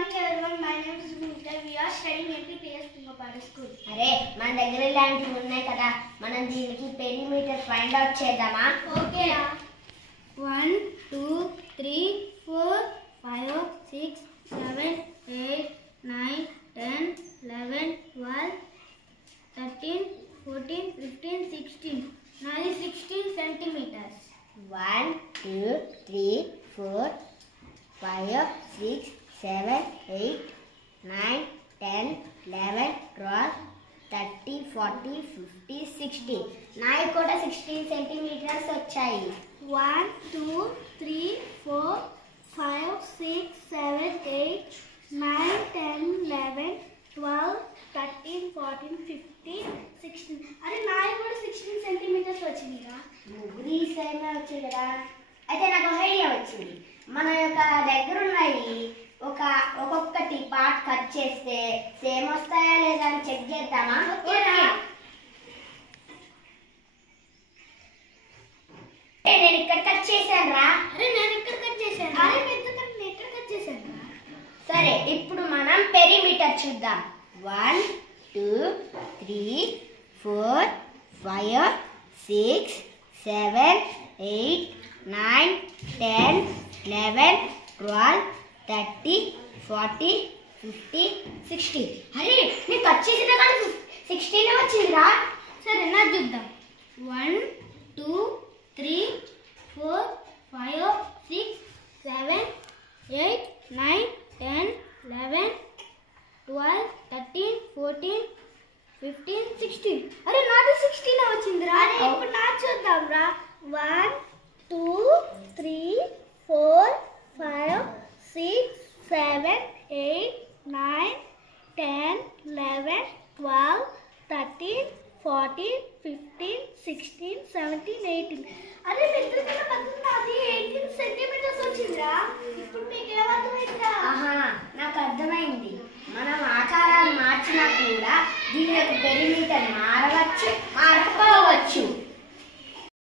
morning everyone. My name is Bhumika. We are studying NPPS Tungapada School. అరే మన దగ్గర ఇలాంటివి ఉన్నాయి కదా, మనం దీనికి పెరిమీటర్ ఫైండ్ అవుట్ చేద్దామా? ఓకే. 1 2 3 4 5 6 7 8 9 10 11 12 13 14 15 16. Now 16 centimeters. 1 2 3 4 5 6 7 8 9 10 11 12 30 40 50 60. నాయి కూడా 16 సెంటీమీటర్స్ వచ్చాయి. 1 2 3 4 5 6 7 8 9 10 11 12 13 14 15 16. అరే నాయి కూడా 16 సెంటీమీటర్స్ వచ్చిందిరా. ముగ్గురి సేమ్ వచ్చింది కదా. అయితే నాకు ఒక ఐడియా వచ్చింది. మన యొక్క దగ్గర ఉన్నాయి ఒక్కొక్కటి పార్ట్ కట్ చేస్తే సేమ్ వస్తాయా లేదా అని చెక్ చేద్దామా? నేను ఇక్కడ కట్ చేశాను రా. అరే నేను ఇక్కడ కట్ చేశాను. అరే నేను ఎక్కడ కట్ చేశాను. సరే ఇప్పుడు మనం పెరిమీటర్ చూద్దాం. 1 2 3 4 5 6 7 8 9 10 11 12 30 40 50 60. అరే నేను కట్ చేసిన కానీ 16 వచ్చిందిరా. సరే నా చూద్దాం. 1 2 3 4 5 6 7 8 9 10 11 12 13 14 15 16. అరే నాది 16 వచ్చిందిరా. ఇప్పుడు నా చూద్దాం రా. 1 2 3 4 5 6 7 8 9 10 11 12 13 14 15 16 17 18. అరే మిత్రులకి అది 18 సెంటీమీటర్స్ వచ్చిందిరా. ఇప్పుడు మీకు ఏమర్థమైందా? ఆహా, నాకు అర్థమైంది. మనం ఆకారాలు మార్చినా కూడా దీని యొక్క పెరిమీటర్ మారవచ్చు,